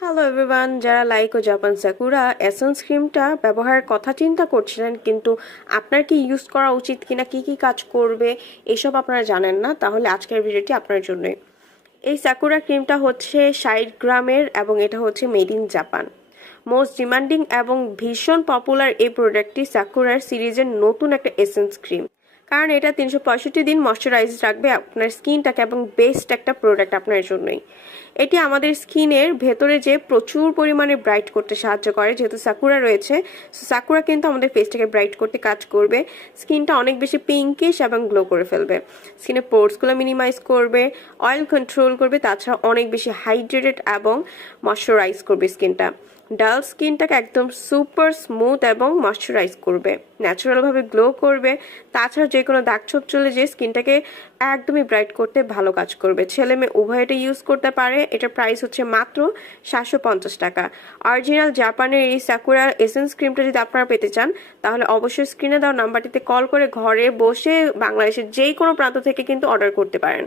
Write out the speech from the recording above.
Hello everyone যারা like ও Japan Sakura essence ক্রিমটা ব্যবহারের কথা চিন্তা করছিলেন, কিন্তু আপনার কি ইউজ করা উচিত কিনা, কি কি কাজ করবে, এসব আপনারা জানেন না, তাহলে আজকের ভিডিওটি আপনার জন্যই। এই সাকুরা ক্রিমটা হচ্ছে ষাট গ্রামের এবং এটা হচ্ছে made in Japan most demanding এবং ভীষণ পপুলার এই প্রোডাক্টটি সাকুরার সিরিজের নতুন একটা এসেন্স ক্রিম কারণ এটা তিনশো পঁয়ষট্টি দিন ময়শ্চারাইজ রাখবে আপনার স্কিনটাকে এবং বেস্ট একটা প্রোডাক্ট আপনার জন্যই। এটি আমাদের স্কিনের ভেতরে যে প্রচুর পরিমাণে ব্রাইট করতে সাহায্য করে, যেহেতু সাকুরা রয়েছে সো সাকুরা কিন্তু আমাদের ফেসটাকে ব্রাইট করতে কাজ করবে। স্কিনটা অনেক বেশি পিঙ্কিশ এবং গ্লো করে ফেলবে। স্কিনের পোর্টসগুলো মিনিমাইজ করবে অয়েল কন্ট্রোল করবে, তাছাড়া অনেক বেশি হাইড্রেটেড এবং ময়শ্চারাইজ করবে স্কিনটা। ডাল স্কিনটাকে একদম সুপার স্মুথ এবং ময়শ্চারাইজ করবে, ন্যাচারালভাবে গ্লো করবে। তাছাড়া যে কোনো দাগ ছোপ চলে যে স্কিনটাকে একদমই ব্রাইট করতে ভালো কাজ করবে। ছেলে মেয়ে উভয় এটা ইউজ করতে পারে। এটার প্রাইস হচ্ছে মাত্র সাতশো পঞ্চাশ টাকা। অরিজিনাল জাপানের এই সাকুরা এসেন্স ক্রিমটা যদি আপনারা পেতে চান, তাহলে অবশ্যই স্ক্রিনে দেওয়া নাম্বারটিতে কল করে ঘরে বসে বাংলাদেশের যেই কোনো প্রান্ত থেকে কিন্তু অর্ডার করতে পারেন।